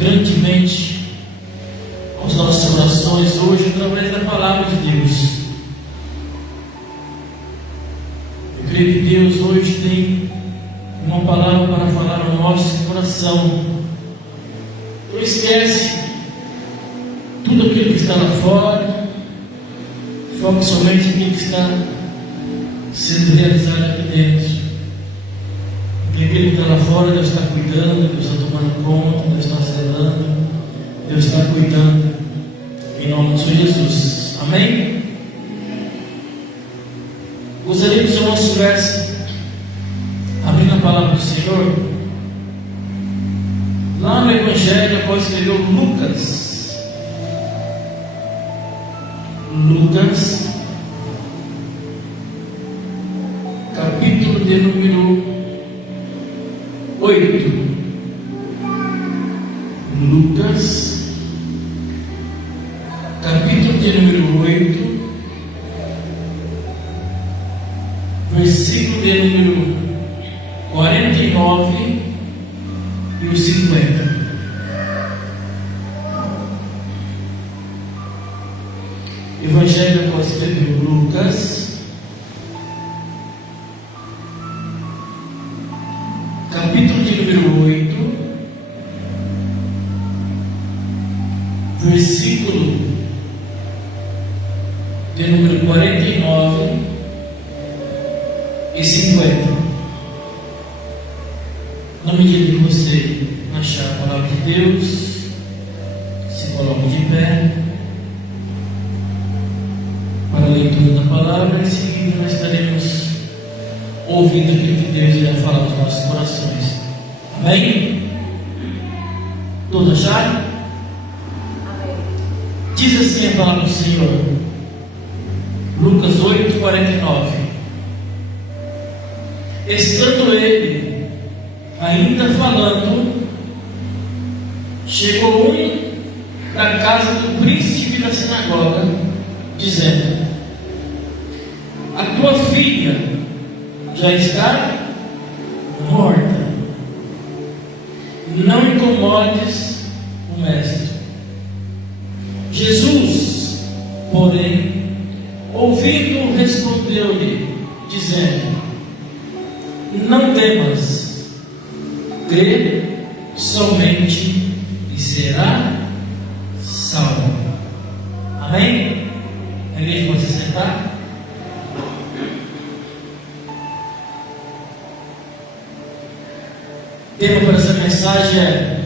grandemente aos nossos corações hoje através da palavra de Deus. Eu creio que Deus hoje tem uma palavra para falar ao nosso coração. Não esquece tudo aquilo que está lá fora, foca somente aquilo que está sendo realizado aqui dentro. Porque aquilo que está lá fora, Deus está cuidando, Deus está tomando conta, Deus está zelando, Deus está cuidando, em nome de Jesus. Amém? Gostaria que os irmãos estivessem abrindo a palavra do Senhor lá no Evangelho, após escrever Lucas, capítulo de número 8. Lucas, capítulo de número 8, versículo de número 49 e o 50. Evangelho após escrever Lucas, capítulo de número 8, versículo de número 49 e 50. Na medida que você achar a palavra de Deus, se coloque de pé para a leitura da palavra. Em seguida nós estaremos ouvindo aquilo que Deus irá falar aos nossos corações. Amém? Todos acharam? Amém. Diz assim a palavra do Senhor, Lucas 8, 49. Estando ele ainda falando, chegou um da casa do príncipe da sinagoga, dizendo: a tua filha já está morta, não incomodes o mestre. Jesus, porém, ouvindo, respondeu-lhe, dizendo: não temas, crê somente e será salvo. Amém? A igreja pode se sentar? O tema para essa mensagem é: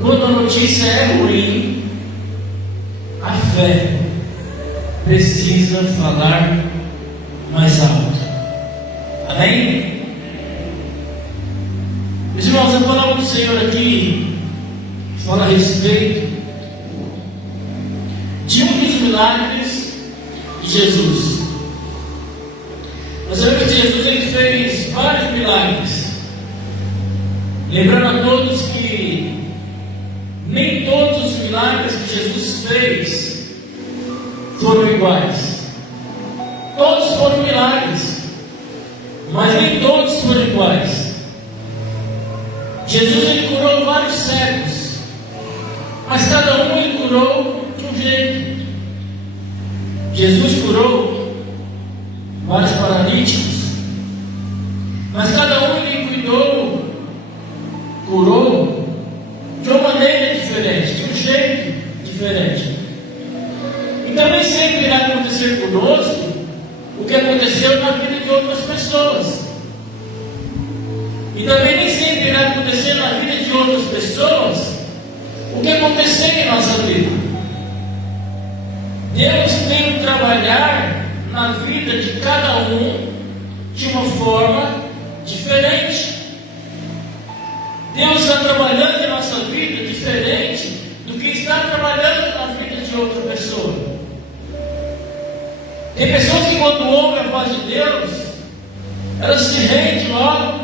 quando a notícia é ruim, a fé precisa falar mais alto. Amém? Meus irmãos, a palavra do Senhor aqui fala a respeito de um dos milagres de Jesus. Nós sabemos que Jesus ele fez vários milagres. Lembrando a todos que nem todos os milagres que Jesus fez foram iguais. Todos foram milagres, mas nem todos foram iguais. Jesus ele curou vários cegos, mas cada um ele curou de um jeito. Jesus curou vários paralíticos, mas cada um ele curou de uma maneira diferente, de um jeito diferente. Então nem sempre irá acontecer conosco o que aconteceu na vida de outras pessoas. E também nem sempre irá acontecer na vida de outras pessoas o que aconteceu em nossa vida. Deus tem que trabalhar na vida de cada um de uma forma diferente. Deus está trabalhando em nossa vida diferente do que está trabalhando na vida de outra pessoa. Tem pessoas que quando ouvem a voz de Deus, elas se rendem logo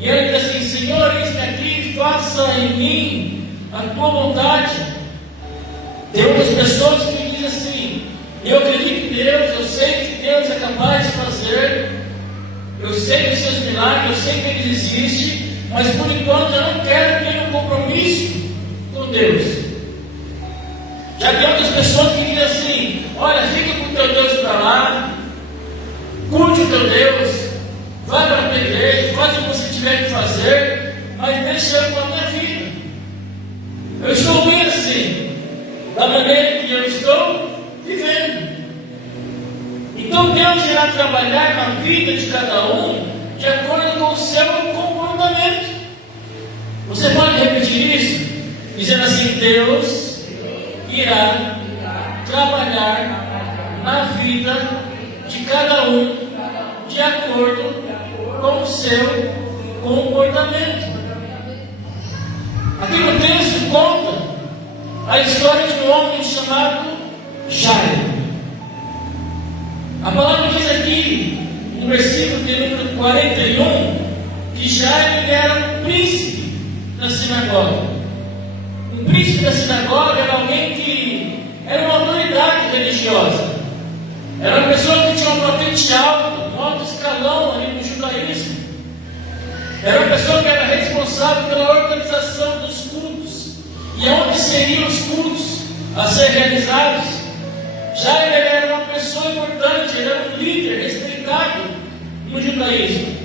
e ela diz assim: Senhor, eis-me aqui, faça em mim a tua vontade. Tem outras pessoas que dizem assim: eu acredito em Deus, eu sei que Deus é capaz de fazer, eu sei dos seus milagres, eu sei que Ele existe, mas por enquanto eu não quero que com Deus. Já tem outras pessoas que dizem assim: olha, fica com o teu Deus para lá, curte o teu Deus, vai para a tua igreja, faz o que você tiver que fazer, mas deixa eu com a minha vida. Eu estou bem assim, da maneira que eu estou vivendo. Então Deus irá trabalhar na vida de cada um de acordo com o seu comportamento. Você pode repetir isso? Dizendo assim: Deus irá trabalhar na vida de cada um de acordo com o seu comportamento. Aqui no texto conta a história de um homem chamado Jairo. A palavra diz aqui, no versículo de número 41, que Jairo era um príncipe da sinagoga. Um príncipe da sinagoga era alguém que era uma autoridade religiosa. Era uma pessoa que tinha uma patente alta, um alto escalão ali no judaísmo. Era uma pessoa que era responsável pela organização dos cultos. E onde seriam os cultos a ser realizados? Jairo era uma pessoa importante, ele era um líder respeitado no judaísmo.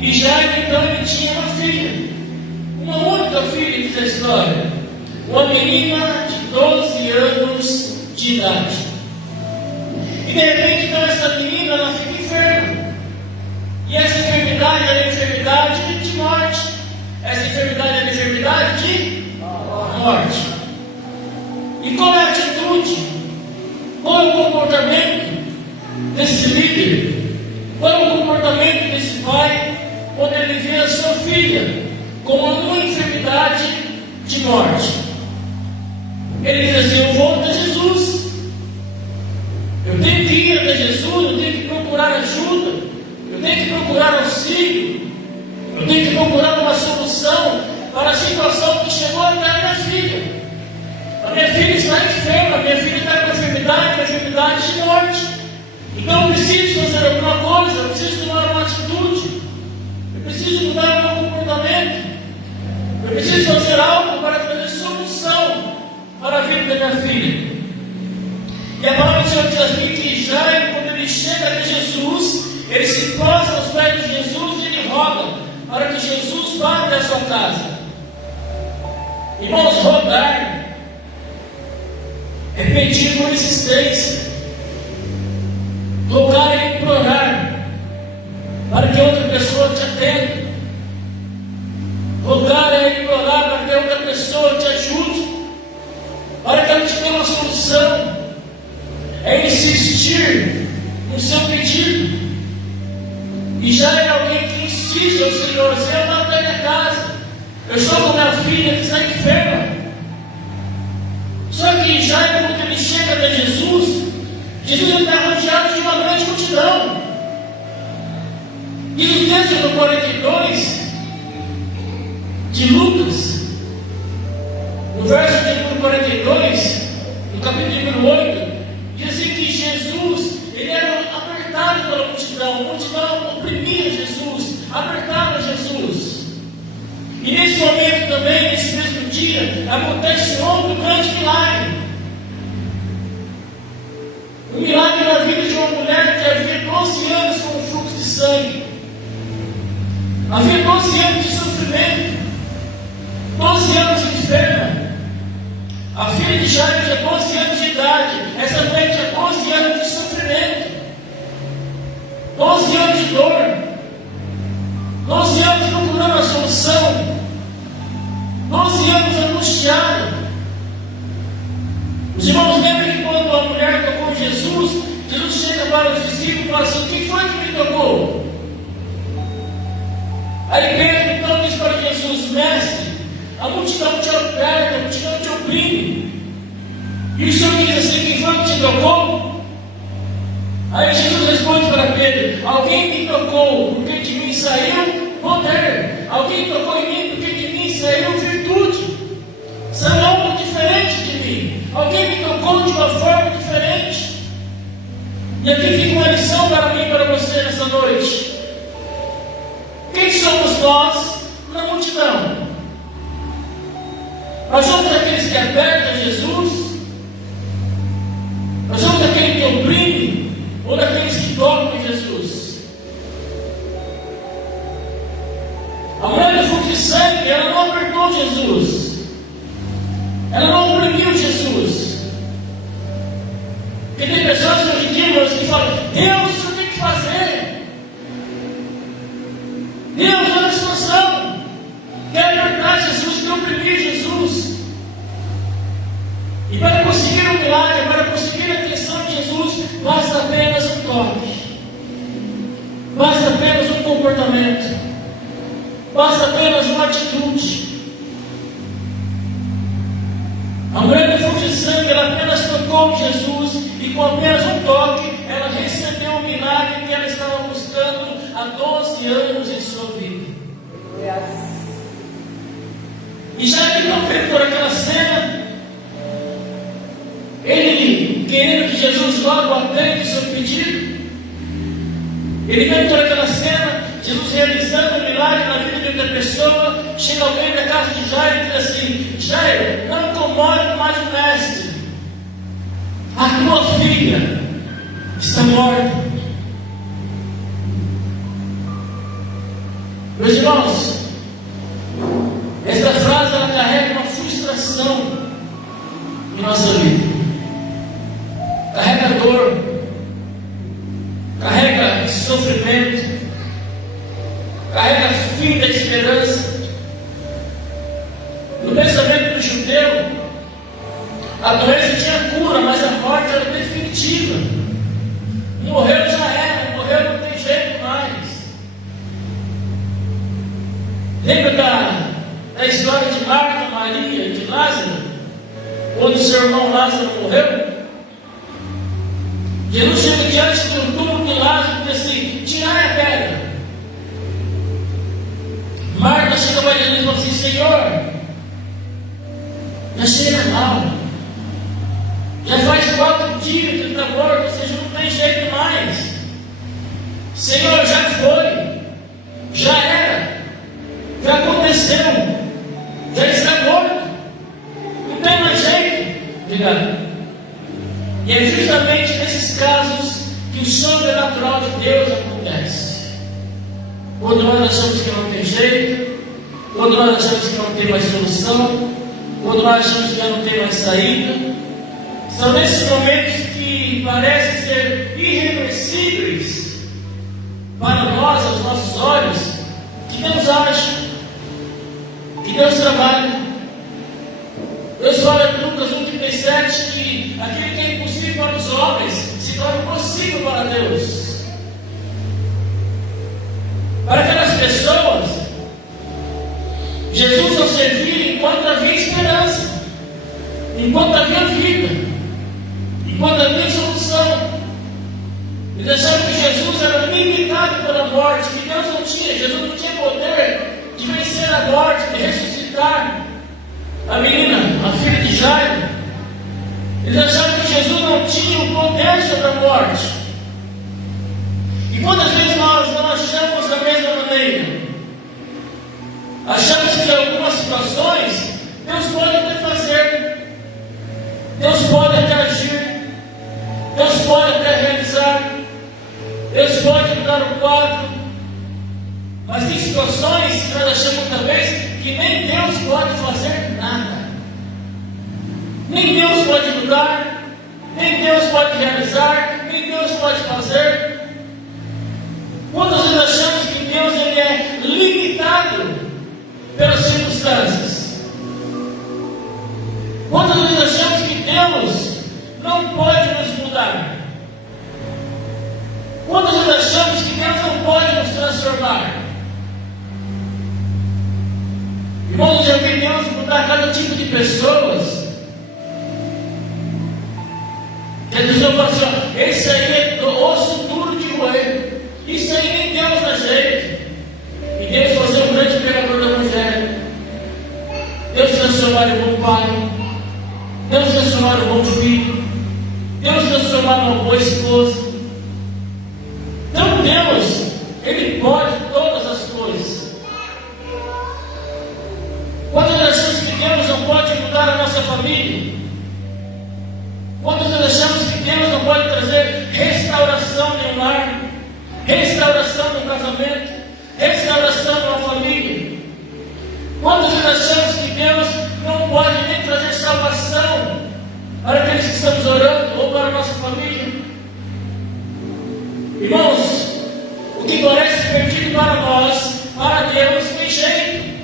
E Jairo então ele tinha uma filha, uma única filha, diz a história, uma menina de 12 anos de idade. E de repente então essa menina ela fica enferma. E essa enfermidade era a enfermidade de morte. Essa enfermidade era a enfermidade de morte. E qual é a atitude? Qual é o comportamento desse líder? Qual é o comportamento desse pai quando ele vê a sua filha com uma enfermidade de morte? Ele diz assim: eu vou até Jesus, eu tenho que ir até Jesus, eu tenho que procurar ajuda, eu tenho que procurar auxílio, eu tenho que procurar uma solução para a situação que chegou até a minha filha. A minha filha está enferma, a minha filha está com uma enfermidade de morte. Então eu preciso fazer alguma coisa, eu preciso tomar uma atitude, eu preciso mudar o meu comportamento, eu preciso fazer algo para trazer solução para a vida da minha filha. E a palavra do Senhor diz assim que Jairo, quando ele chega até Jesus, ele se prostra aos pés de Jesus e ele roga para que Jesus vá até a sua casa. Irmãos, rogar é pedir com insistência. Rogar é implorar para que outra pessoa te atenda. Rogar é implorar para que outra pessoa te ajude, para que ela te dê uma solução. É insistir no seu pedido. E já é alguém que insiste ao Senhor: Senhor, vá até minha casa, eu estou com minha filha que está enferma. Só que Jairo, quando ele chega até Jesus está rodeado de uma grande multidão. E no texto do 42 de Lucas, no verso de número 42, no capítulo número 8, diz assim que Jesus, ele era apertado pela multidão, a multidão oprimia Jesus, apertava Jesus. E nesse momento também, nesse mesmo dia, acontece um outro grande milagre. Um milagre na vida de uma mulher que havia 12 anos com um fluxo de sangue. Havia 12 anos de sofrimento, 12 anos de enferma. A filha de Jairo tinha 12 anos de idade. Essa mulher tinha 12 anos de sofrimento, 12 anos de dor, 12 anos procurando a solução, 12 anos angustiada. Os irmãos lembram que quando a mulher tocou Jesus, Jesus chega para os discípulos e fala assim: quem foi que me tocou? Aí Pedro então diz para Jesus: mestre, a multidão te aperta, a multidão te oprime. E o Senhor diz assim: quem foi que te tocou? Aí Jesus responde para Pedro: alguém me tocou, porque de mim saiu poder. Alguém tocou em mim, porque de mim saiu virtude. Saiu algo diferente de mim. Alguém me tocou de uma forma diferente. E aqui fica uma lição para mim e para você nessa noite. Quem somos nós na multidão? Nós somos aqueles que apertam Jesus? Nós somos aqueles que oprimem? Ou daqueles que tocam em Jesus? A mulher do fluxo de sangue, ela não apertou Jesus. Ela não oprimiu Jesus. Porque tem pessoas que hoje em dia que falam: Deus, o senhor tem que fazer. Deus, olha a situação. Quer apertar Jesus, quer oprimir Jesus. E para conseguir um milagre, para conseguir a atenção de Jesus, basta apenas um toque. Basta apenas um comportamento. Basta apenas uma atitude. A mulher do fluxo de sangue, ela apenas tocou Jesus, e com apenas um toque, ela recebeu o milagre que ela estava buscando há 12 anos em sua vida. E já que não fez por aquela cena, ele querendo que Jesus logo atende o seu pedido, ele vem por aquela cena, Jesus realizando um milagre na vida de outra pessoa. Chega alguém da casa de Jairo e diz assim: Jairo, não incomode mais o mestre, a tua filha está morta. Meus irmãos, essa frase ela carrega uma frustração em nossa vida, carrega dor, carrega sofrimento, carrega fim da esperança. No pensamento do judeu, a doença tinha cura, mas a morte era definitiva. Morreu já era, morreu não tem jeito mais. Lembra da história de Marta, Maria, de Lázaro? Quando seu irmão Lázaro morreu, Jesus chega diante do túmulo de Lázaro e diz assim: tirai a pedra. Marta chega para Jesus e fala assim: Senhor, já chega mal, já faz 4 dias que ele está morto, ou seja, não tem jeito mais. Senhor, já foi, já era, já aconteceu, já está morto, não tem mais jeito. Obrigado. E é justamente nesses casos que o sobrenatural de Deus acontece. Quando nós achamos que não tem jeito, quando nós achamos que não tem mais solução, quando nós achamos que já não tem mais saída, são nesses momentos que parecem ser irreversíveis para nós, aos nossos olhos, que Deus age, que Deus trabalha. Deus fala em Lucas 1,37 que aquilo que é impossível para os homens se torna possível para Deus. Para aquelas pessoas, Jesus não servia enquanto havia esperança, enquanto havia vida, enquanto havia solução. Eles achavam que Jesus era limitado pela morte, que Deus não tinha, Jesus não tinha poder de vencer a morte, de ressuscitar a menina, a filha de Jairo. Eles achavam que Jesus não tinha o poder sobre a morte. E quantas vezes nós não achamos da mesma maneira? Achamos que em algumas situações Deus pode até fazer, Deus pode até agir, Deus pode até realizar, Deus pode mudar o quadro. Mas tem situações que nós achamos talvez que nem Deus pode fazer nada. Nem Deus pode mudar, nem Deus pode realizar, nem Deus pode fazer. Quantas vezes achamos que Deus ele é limitado pelas circunstâncias? Quantas vezes achamos que Deus não pode nos mudar? Quantas vezes achamos que Deus não pode nos transformar? Irmãos, já vi Deus mudar cada tipo de pessoas. E a pessoa fala assim: ó, esse aí é do osso duro de roer. Isso aí nem Deus dá jeito. E Deus vai ser um grande pregador do Evangelho. Deus transformar em bom pai. Deus transformar em bom filho. Deus transformar em uma boa esposa. Então Deus, Ele pode todas as coisas. Quando nós achamos que Deus não pode mudar restaurar a nossa família? Quando nós achamos que Deus não pode trazer restauração em um lar, restauração no casamento, restauração numa família? Quando nós achamos que Deus não pode nem trazer salvação para aqueles que estamos orando ou para a nossa família? Irmãos, o que parece perdido para nós, para Deus tem jeito.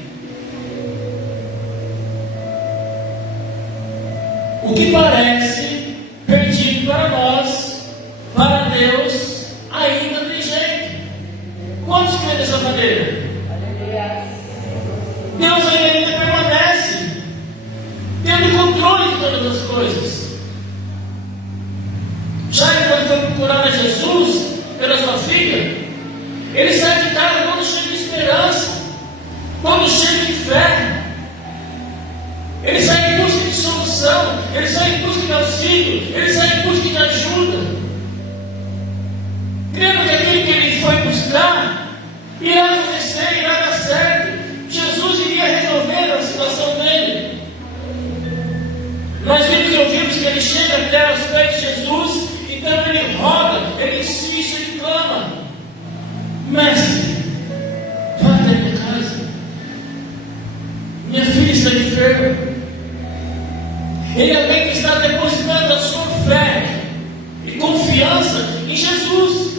O que parece perdido para nós, para Deus, ainda tem jeito. Quantos creem dessa maneira? Deus ainda permanece tendo controle de todas as coisas. Já quando foi procurar a Jesus pela sua filha, ele sai de casa todo cheio de esperança, todo cheio de fé. Ele sai em busca de solução, ele sai em busca de auxílio, ele sai em busca de ajuda, crendo que aquilo que ele foi buscar irá acontecer, irá dar certo. Jesus iria resolver a situação dele. Nós vimos e ouvimos que ele chega até os pés de Jesus, então ele roga, ele insiste, ele clama: Mestre, vá até minha casa, minha filha está enferma. Ele é alguém que está depositando a sua fé e confiança em Jesus,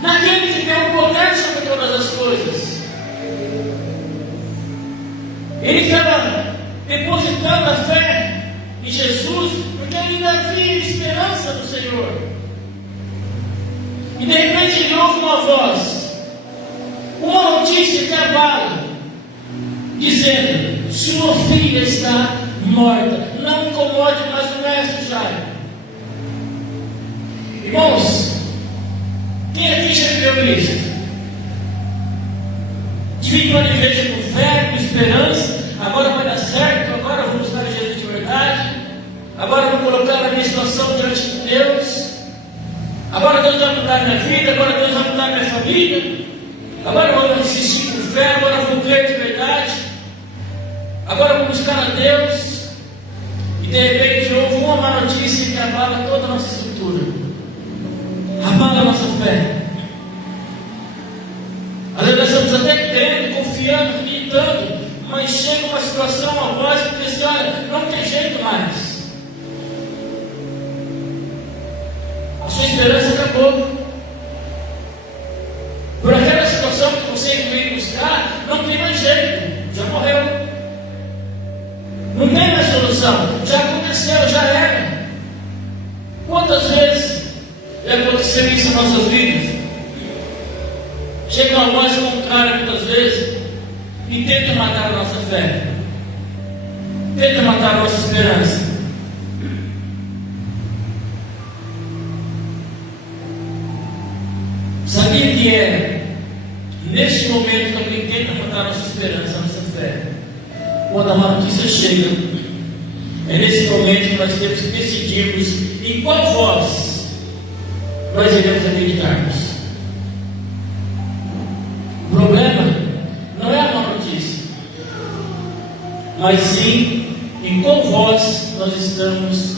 naquele que tem o poder sobre todas as coisas. Ele estava depositando a fé em Jesus, porque ainda havia esperança no Senhor. E de repente ele ouve uma voz, uma notícia que abala, dizendo: sua filha está morta, não incomode mais o mestre Jairo. Irmãos, quem aqui já viveu isso? De vir para a igreja com fé, com esperança, agora vai dar certo, agora eu vou buscar Jesus de verdade, agora eu vou colocar a minha situação diante de Deus, agora Deus vai mudar minha vida, agora Deus vai mudar minha família, agora eu vou insistir com fé, agora eu vou crer de verdade, agora eu vou buscar a Deus. E de repente houve uma má notícia que abala toda a nossa estrutura, abala a nossa fé. Às vezes nós estamos até crendo, confiando, acreditando, mas chega uma situação, uma voz que diz: olha, não tem jeito mais, a sua esperança acabou. Por aquela situação que você veio buscar, não tem mais jeito, já morreu. Não tem mais solução, já aconteceu, já era. Quantas vezes já aconteceu isso em nossas vidas? Chega uma voz contrária muitas vezes e tenta matar a nossa fé, tenta matar a nossa esperança. Sabia que é neste momento também tenta matar a nossa esperança, a nossa fé? Quando a má notícia chega, é nesse momento que nós temos que decidirmos em qual voz nós iremos acreditarmos. O problema não é a má notícia, mas sim em qual voz nós estamos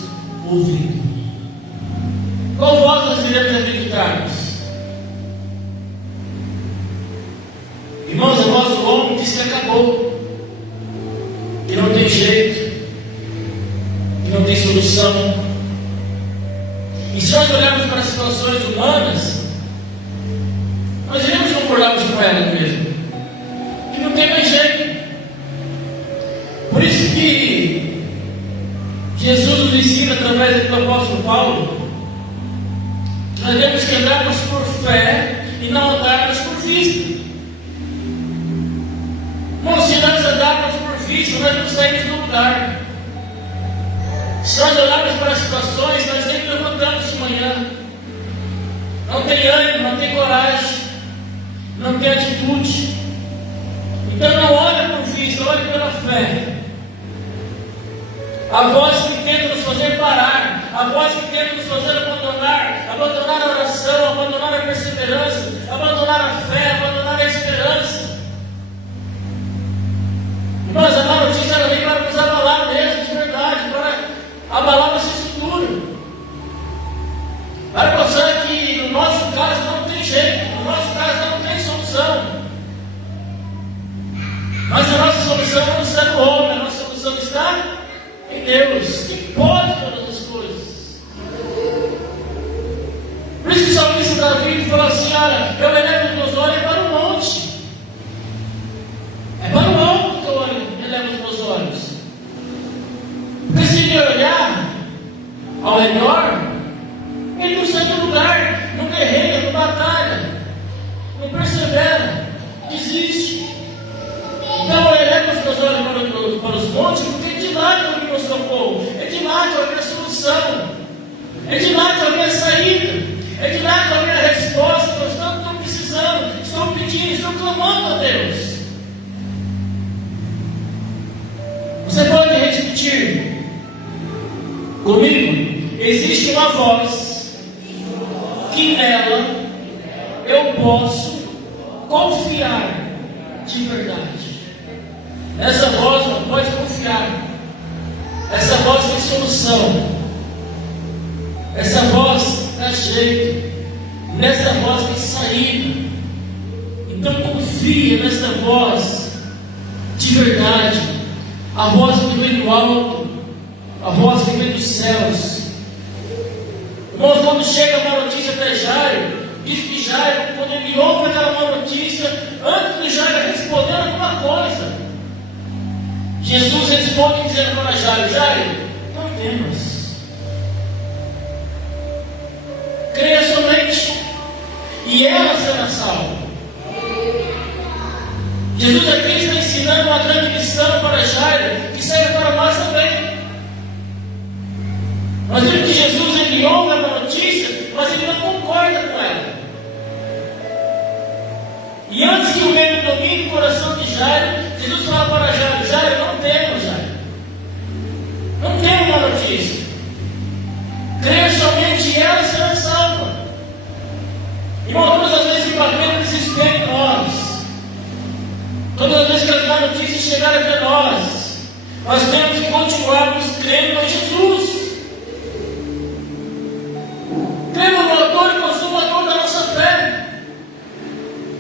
ouvindo. Qual voz nós iremos acreditarmos? Irmãos, a voz do homem diz que acabou, que não tem jeito, que não tem solução. E se nós olharmos para as situações humanas, nós iremos concordar com elas mesmo, que não tem mais jeito. Por isso que Jesus nos ensina através do apóstolo Paulo, nós devemos que andarmos por fé e não andarmos por vista. Irmãos, se nós andarmos por vista, nós não saímos do lugar. Se nós olharmos para as situações, nós nem levantamos de manhã. Não tem ânimo, não tem coragem, não tem atitude. Então não olha por vista, olha pela fé. A voz que tenta nos fazer parar, a voz que tenta nos fazer abandonar a oração, abandonar a perseverança, abandonar a fé, abandonar a esperança. Mas a má notícia ela vem para nos abalar mesmo, solução não está no homem, a nossa solução está em Deus, que pode todas as coisas. Por isso que o salmista Davi falou assim: olha, eu elevo os meus olhos para o monte. É para o alto que eu elevo os meus olhos. Porque se ele olhar ao redor, ele não sai do lugar, não guerreia, não batalha, não persevera, desiste. Então eu elevo os meus olhos para os montes, porque é de lá que eu vim meu socorro, é de lá que eu vim a solução, é de lá que eu vim a saída. É de lá que eu vi a resposta que eu estou precisando, estou pedindo, estou clamando a Deus. Você pode repetir comigo? Existe uma voz que nela eu posso confiar de verdade. Essa voz não pode confiar. Essa voz tem solução. Essa voz dá jeito, nessa voz tem saída. Então confia nessa voz de verdade, a voz que vem do alto, a voz que vem dos céus. Irmãos, quando chega uma notícia para Jairo, diz que Jairo, quando ele ouve aquela má notícia, antes de Jairo responder alguma coisa, Jesus responde dizendo para Jairo: Jairo, não temas. Creia somente, e ela será salva. Jesus aqui está ensinando uma grande lição para Jairo, que serve para nós também. Nós vemos que Jesus, ele ouve a notícia, mas ele não concorda com ela. E antes que o medo domine o coração de Jairo, Jesus fala para Jairo: Jairo, não tema, Jairo. Não tema uma notícia. Creia somente, e ela será salva. Irmão, todas as vezes que batemos desespero em nós, todas as vezes que as más notícias chegarem até nós temos que continuarmos crendo em Jesus. Cremos no autor e consumador da nossa fé.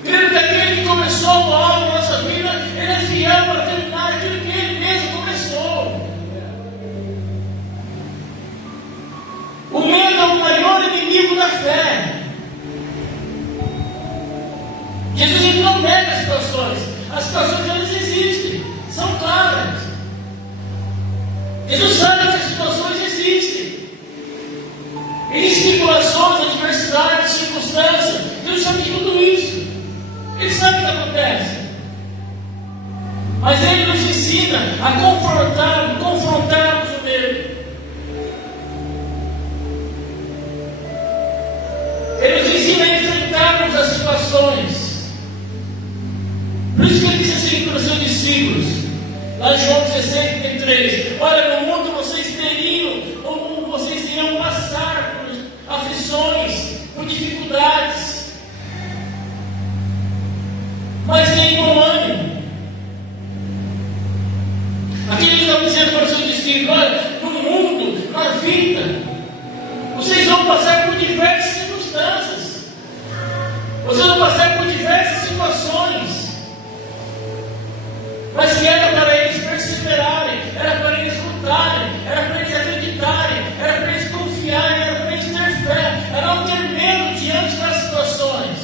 Cremos que aquele que começou a obra na nossa vida, ele é fiel para terminar aquilo que ele mesmo começou. O medo é o maior inimigo da fé. Jesus, ele não nega as situações elas existem, são claras. Jesus sabe que as situações existem. Existem tribulações, adversidades, circunstâncias. Deus sabe de tudo isso. Ele sabe o que acontece. Mas Ele nos ensina a confrontarmos o medo. Ele nos ensina a enfrentarmos as situações. Por isso que Ele disse assim para os seus discípulos, lá em João 16:33: olha, no mundo vocês iriam passar por aflições, por dificuldades, mas tenham bom ânimo. Aqui Ele está dizendo para os seus discípulos: olha, no mundo, na vida, vocês vão passar por diversas circunstâncias, vocês vão passar por diversas situações, mas que era para eles perseverarem, era para eles lutarem, era para eles acreditarem, era para eles confiarem, era para eles ter fé, era não ter medo diante das situações.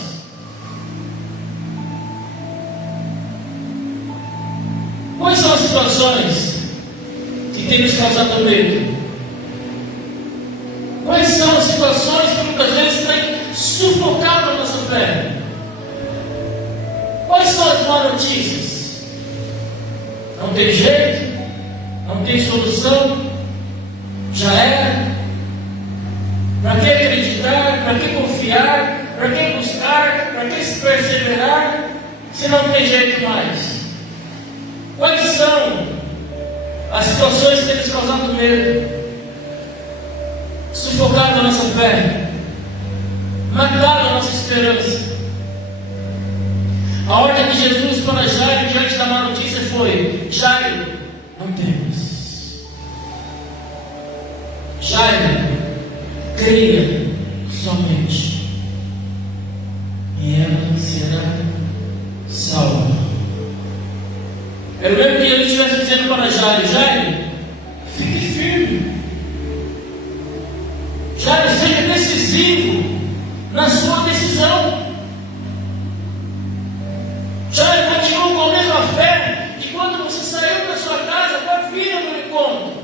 Quais são as situações que têm nos causado medo? Quais são as situações que muitas vezes têm sufocado a nossa fé? Quais são as más notícias? Não tem jeito, não tem solução, já era. Para que acreditar, para que confiar, para que buscar, para que se perseverar, se não tem jeito mais? Quais são as situações que têm nos causado medo, sufocado a nossa fé, matado a nossa esperança? A ordem de Jesus para Jairo diante da má notícia foi: Jairo, não temas. Jairo, creia somente, e ela será salva. É Eu lembro que ele estivesse dizendo para Jairo: Jairo, fique firme. Jairo, seja decisivo na sua decisão. Jairo, continua com a mesma fé que quando você saiu da sua casa para vir no encontro.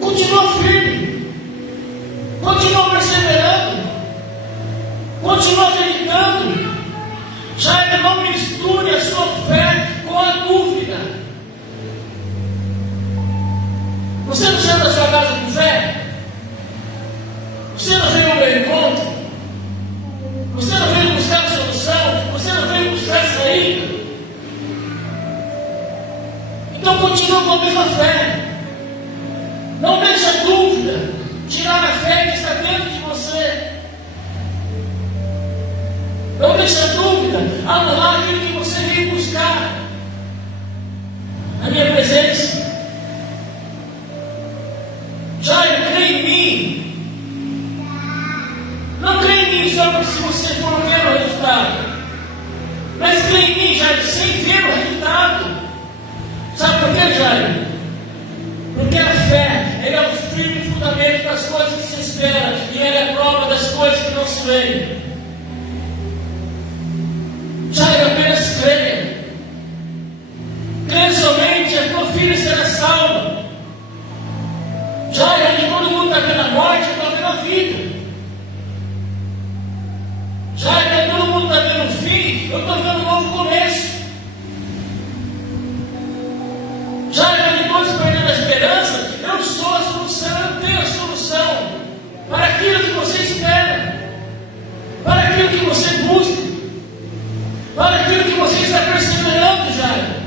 Continua firme. Continua perseverando. Continua acreditando. Jairo, não misture a sua fé com a dúvida. Você não saiu da sua casa com fé? Você não veio ao meu encontro? Você não veio buscar solução? Você não veio buscar saída? Então continua com a mesma fé. Não deixe a dúvida tirar a fé que está dentro de você. Não deixe a dúvida anular aquilo que você veio buscar. A minha presença. Jairo, crê em mim. Não crê em mim só se você for ver o resultado. Mas crê em mim, Jairo, sem ver o resultado. Sabe por quê, Jairo? Porque a fé, ele é o firme fundamento das coisas que se esperam, e ele é a prova das coisas que não se veem. Jairo, apenas creia. Creia somente, a tua filha será salva. Jairo, onde todo mundo está vendo a morte, eu estou vendo a vida. Jairo, todo mundo está vendo o fim, eu estou vendo um novo começo. Jairo, onde todos perdendo a esperança, eu sou a solução, eu tenho a solução para aquilo que você espera, para aquilo que você busca, para aquilo que você está perseverando, Jairo.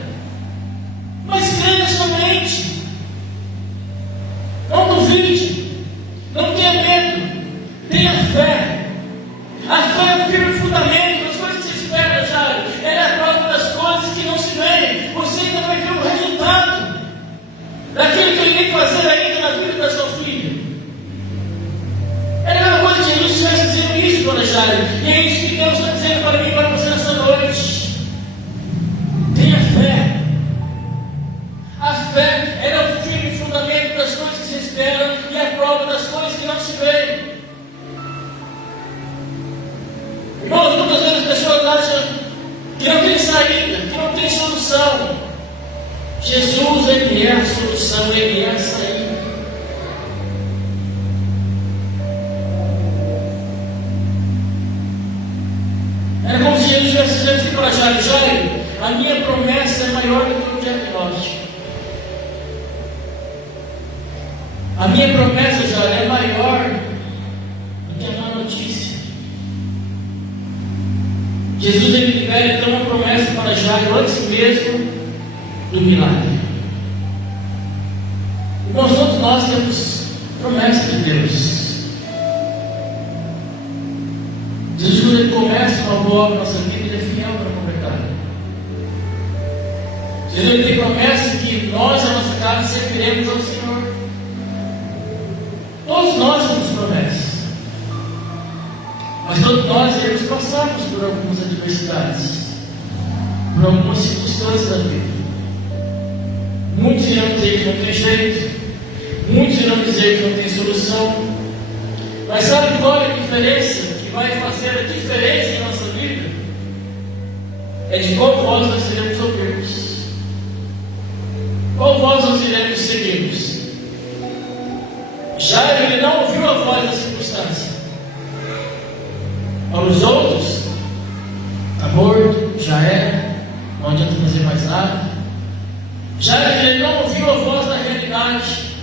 Mas creia somente. Não duvide. Não tenha medo. Tenha fé. A fé é o firme fundamento das coisas que se espera, Jairo. Ela é a prova das coisas que não se veem. Você ainda vai ver o resultado daquilo que ele vem fazer ainda na vida da sua filha. É a mesma coisa que Jesus estivesse dizendo isso, dona Jairo. E é isso que Deus está dizendo para mim e para você nessa noite. Tenha fé. A fé é o firme fundamento das coisas que se esperam e a prova das coisas que não se veem. Irmãos, muitas vezes as pessoas acham que não tem saída, que não tem solução. Jesus, Ele é a solução, Ele é a saída. Era como se Jesus estivesse dizendo assim para Jairo: Jairo, a minha promessa é maior do que o diagnóstico. A minha promessa, Jairo, é maior do que a má notícia. Jesus, ele libera então uma promessa para Jairo antes mesmo do milagre. Irmãos, todos nós temos promessa de Deus. Jesus, quando ele começa uma boa obra na nossa vida, ele é fiel para completar. Jesus, ele tem promessa que nós, a nossa casa, serviremos ao Senhor. Todos nós temos promessas. Mas todos nós iremos passarmos por algumas adversidades, por algumas circunstâncias da vida. Muitos irão dizer que não tem jeito, muitos irão dizer que não tem solução. Mas sabe qual é a diferença que vai fazer a diferença em nossa vida? É de qual voz nós iremos ouvirmos, qual voz nós iremos seguirmos. Jairo, ele não ouviu a voz da circunstância. Para os outros, está morto, já era, não adianta fazer mais nada. Jairo, ele não ouviu a voz da realidade.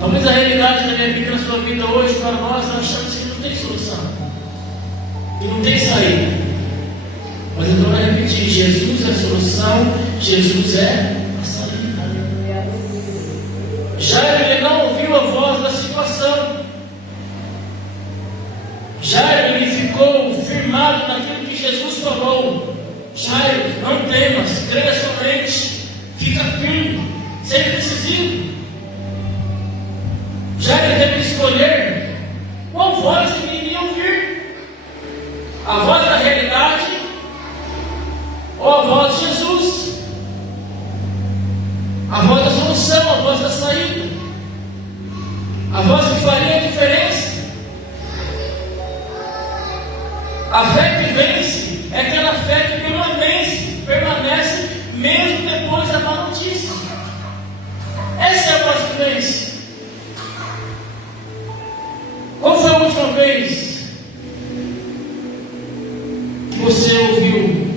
Talvez a realidade da minha vida, na sua vida hoje, para nós achamos que não tem solução, que não tem saída. Mas eu estou a repetir: Jesus é a solução, Jesus é a saída. Jairo, ele não ouviu a voz da situação. Jairo, ele ficou firmado naquilo que Jesus falou. Jairo, não temas, creia somente, fica firme, seja decisivo. Jairo teve que escolher qual voz ele iria ouvir: a voz da realidade ou a voz de Jesus. A voz da solução, a voz da saída, a voz que faria a diferença. A fé que vence é aquela fé que permanece mesmo depois da má notícia. Essa é a voz que vence. Qual foi a última vez que você ouviu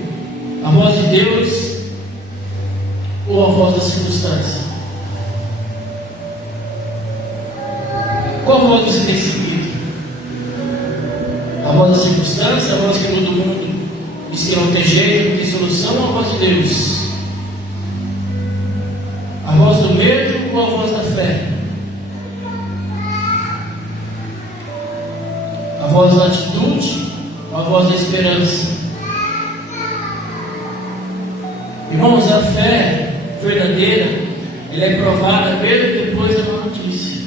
a voz de Deus ou a voz da circunstância? Qual voz você tem seguido? A voz da circunstância, a voz que todo mundo diz que não tem jeito, não tem solução, ou a voz de Deus? A voz do medo ou a voz da fé? A voz da atitude ou a voz da esperança? Irmãos, a fé verdadeira, ela é provada mesmo depois da má notícia.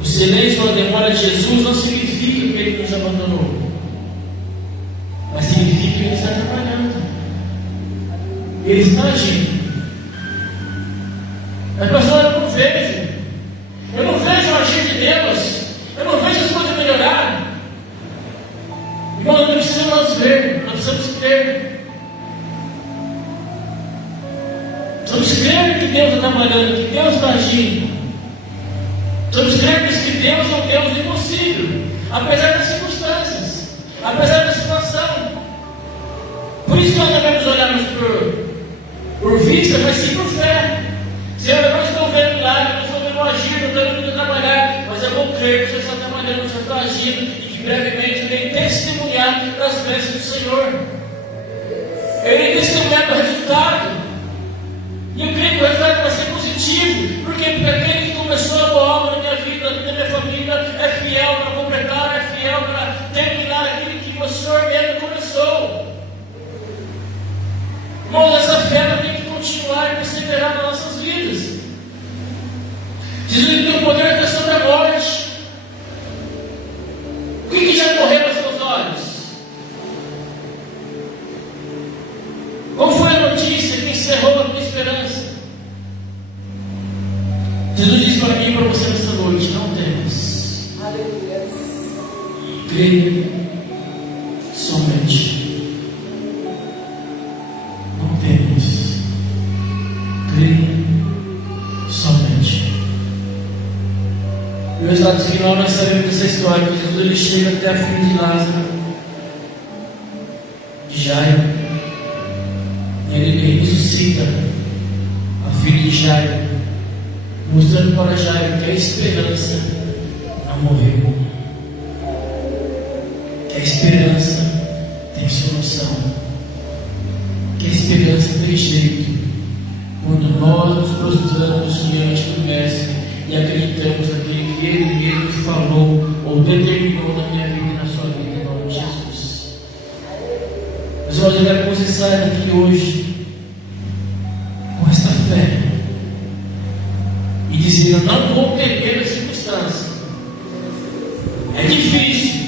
O silêncio ou a demora de Jesus não significa que Ele nos abandonou, mas significa que Ele está trabalhando, Ele está agindo. Mas pastor, eu não vejo o agir de Deus, eu não vejo as coisas melhorar. Irmão, não precisamos ver, nós precisamos crer. Precisamos crer que Deus está trabalhando, que Deus está agindo. Precisamos crer que Deus é um Deus impossível, apesar das circunstâncias, apesar da situação. Por isso nós devemos olharmos por vista, mas sim por fé. Senhor, eu não estou vendo milagre, eu não estou vendo agir, não estou vendo trabalhar, mas eu vou crer que o Senhor está trabalhando, o Senhor está agindo, e que brevemente eu irei testemunhar das bênçãos do Senhor. Eu irei testemunhar do resultado. E eu creio que o resultado vai ser positivo. Por quê? Porque aquele que começou a boa obra na minha vida, na minha família, é fiel para completar, é fiel para terminar aquilo que o Senhor mesmo começou. Irmãos, essa fé tem que continuar e perseverar nas nossas vidas. Jesus tem o poder até sobre a morte. O que já correu aos seus olhos? Qual foi a notícia que encerrou a tua esperança? Jesus disse para mim e para você nessa noite: não temas. Aleluia. Creia somente. Não temas. Creia somente. E o resultado final nós sabemos dessa história, que Jesus ele chega até a filha de Lázaro, de Jairo, e ele ressuscita a filha de Jairo, mostrando para Jairo que a esperança não morreu, que a esperança tem solução, que a esperança tem jeito, quando nós nos prostramos diante do Mestre e acreditamos naquilo que Ele mesmo falou ou determinou na minha vida e na sua vida, em nome de Jesus. Mas eu quero que você saia daqui hoje com esta fé e dizer: eu não vou temer as circunstâncias. É difícil.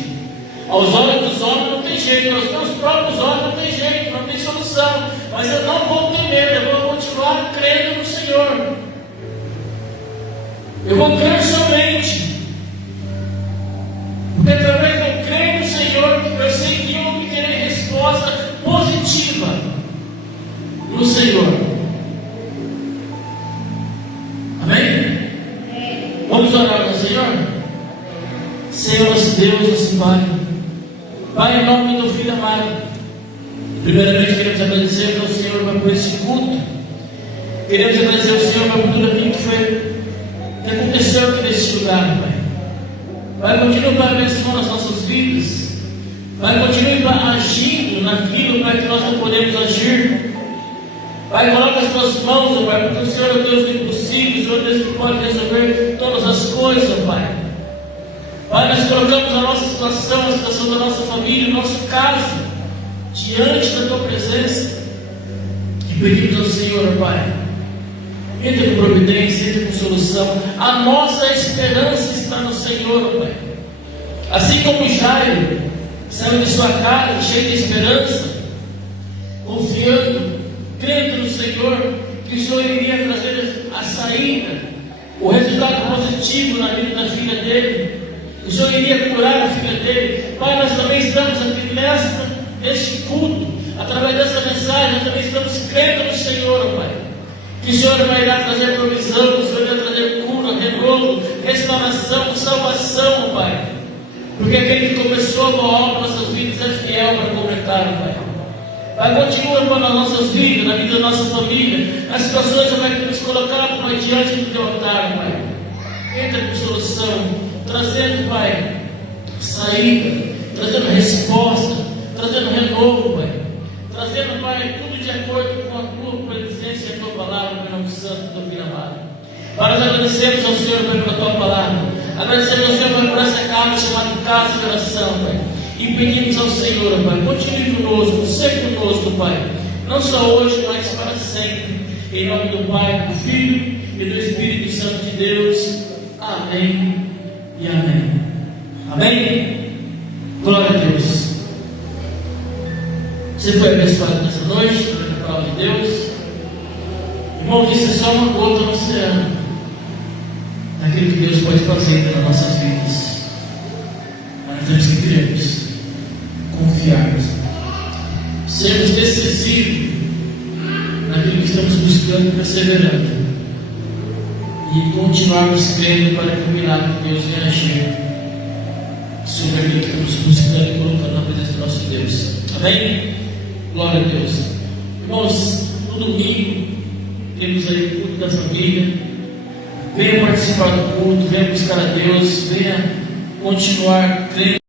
Aos olhos dos homens não tem jeito, aos meus próprios olhos não tem jeito, não tem solução. Mas eu não vou temer, eu vou continuar crendo no Senhor. Eu vou crer somente. Porque através de eu crer no Senhor, eu sei que eu obterei resposta positiva no Senhor. Amém? Vamos orar ao Senhor? Senhor, nosso Deus, nosso Pai. Pai, em nome do Filho amado, primeiramente queremos agradecer ao Senhor por esse culto. Queremos agradecer ao Senhor por tudo aquilo que aconteceu aqui nesse lugar, Pai. Pai, continue para abençoar as nossas vidas. Pai, continue agindo naquilo, Pai, que nós não podemos agir. Pai, coloca as tuas mãos, Pai, porque o Senhor é o Deus do impossível, o Senhor é o Deus que pode resolver todas as coisas, Pai. Pai, nós colocamos a nossa situação, a situação da nossa família, o nosso caso, diante da Tua presença. E pedimos ao Senhor, Pai, entra com providência, entra com solução. A nossa esperança está no Senhor, Pai. Assim como Jairo saiu de sua casa cheio de esperança, confiando Senhor que o Senhor iria trazer a saída, o resultado positivo na vida da filha dele. O Senhor iria curar a filha dele. Pai, nós também estamos aqui neste culto, através dessa mensagem, nós também estamos crendo no Senhor, Pai. Que o Senhor vai irá trazer provisão, que o Senhor vai trazer cura, renovo, restauração, salvação, Pai. Porque aquele que começou a boa obra nas nossas vidas é fiel para completar, Pai. Pai, continua nas nossas vidas, na vida da nossa família, nas situações, Pai, que nos colocamos, Pai, diante do teu altar, Pai. Entra com solução, trazendo, Pai, saída, trazendo resposta, trazendo renovo, Pai. Trazendo, Pai, tudo de acordo com a tua presença e a tua palavra, Pai, nome santo, teu filho amado. Pai, nós agradecemos ao Senhor, Pai, pela tua palavra. Agradecemos ao Senhor, Pai, por essa casa chamada Casa de Oração, Pai. E pedimos ao Senhor, Pai, continue conosco, seja conosco, Pai. Não só hoje, mas para sempre. Em nome do Pai, do Filho e do Espírito Santo de Deus. Amém e amém. Amém? Glória a Deus. Você foi abençoado nessa noite, pela palavra de Deus. Irmão, isso é só uma gota no oceano daquilo que Deus pode fazer nas nossas vidas. Mas nós temos que crermos, confiarmos, sermos decisivos naquilo que estamos buscando e perseverando, e continuarmos crendo para que o milagre de Deus venha agir sobre aquilo que estamos buscando e colocando na presença do nosso Deus. Amém? Glória a Deus. Irmãos, no domingo temos aí o culto da família. Venha participar do culto, venha buscar a Deus, venha continuar crendo.